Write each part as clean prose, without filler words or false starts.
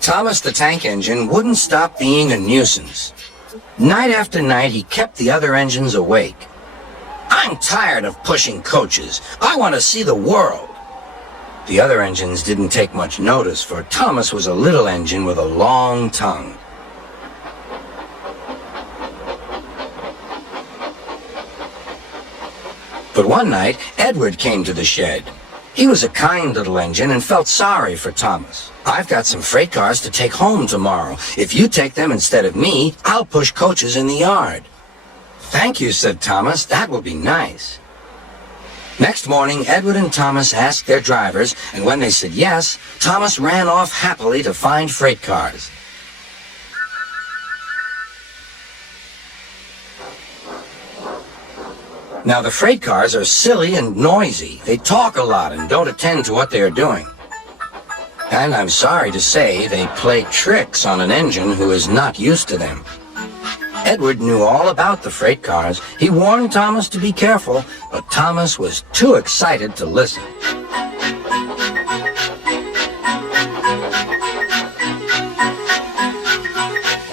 Thomas the tank engine wouldn't stop being a nuisance. Night after night, he kept the other engines awake. "I'm tired of pushing coaches. I want to see the world." The other engines didn't take much notice, for Thomas was a little engine with a long tongue. But one night, Edward came to the shed. He was a kind little engine and felt sorry for Thomas. "I've got some freight cars to take home tomorrow. If you take them instead of me, I'll push coaches in the yard." "Thank you," said Thomas. "That will be nice." Next morning, Edward and Thomas asked their drivers, and when they said yes, Thomas ran off happily to find freight cars. Now, the freight cars are silly and noisy. They talk a lot and don't attend to what they are doing. And I'm sorry to say, they play tricks on an engine who is not used to them. Edward knew all about the freight cars. He warned Thomas to be careful, but Thomas was too excited to listen.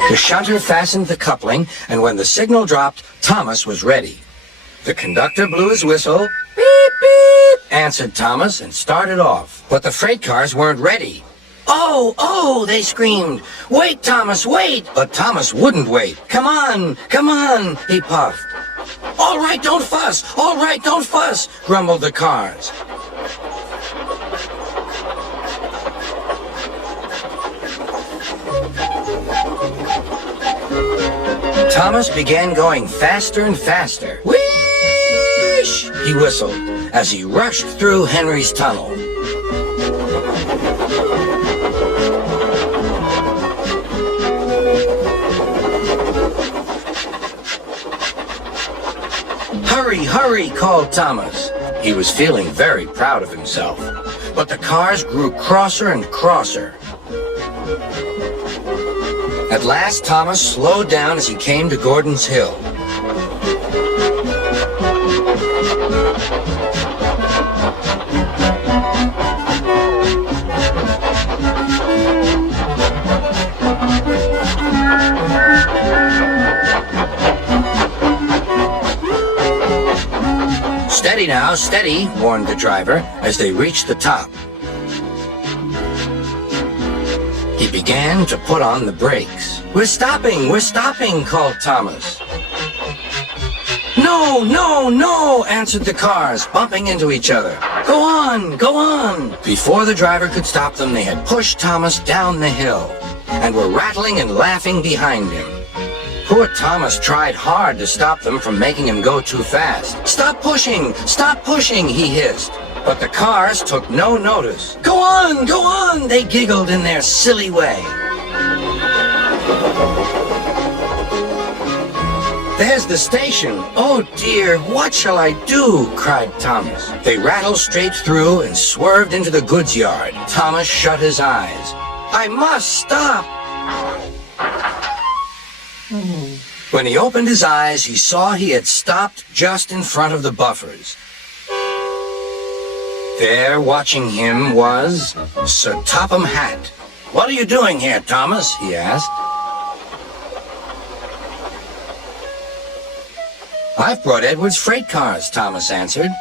The shunter fastened the coupling, and when the signal dropped, Thomas was ready. The conductor blew his whistle. "Beep, beep," answered Thomas and started off. But the freight cars weren't ready. "Oh, oh," they screamed. "Wait, Thomas, wait!" But Thomas wouldn't wait. Come on," he puffed. All right, don't fuss, grumbled the cars. Thomas began going faster and faster. "Whoosh!" he whistled as he rushed through Henry's tunnel. "Hurry, hurry," called Thomas. He was feeling very proud of himself. But the cars grew crosser and crosser. At last, Thomas slowed down as he came to Gordon's Hill. "Steady now, steady," warned the driver as they reached the top. He began to put on the brakes. We're stopping, called Thomas. "No, no, no," answered the cars, bumping into each other. Go on. Before the driver could stop them, they had pushed Thomas down the hill and were rattling and laughing behind him. Poor Thomas tried hard to stop them from making him go too fast. Stop pushing, he hissed. But the cars took no notice. Go on, they giggled in their silly way. "There's the station. Oh dear, what shall I do?" cried Thomas. They rattled straight through and swerved into the goods yard. Thomas shut his eyes. "I must stop." When he opened his eyes, he saw he had stopped just in front of the buffers. There, watching him, was Sir Topham Hatt. "What are you doing here, Thomas?" he asked. "I've brought Edward's freight cars," Thomas answered.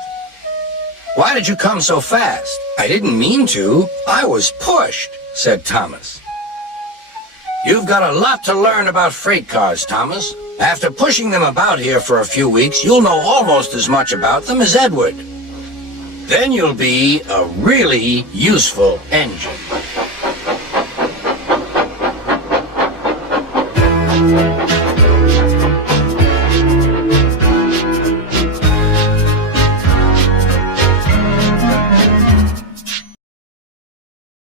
"Why did you come so fast?" "I didn't mean to. I was pushed," said Thomas. "You've got a lot to learn about freight cars, Thomas. After pushing them about here for a few weeks, you'll know almost as much about them as Edward. Then you'll be a really useful engine."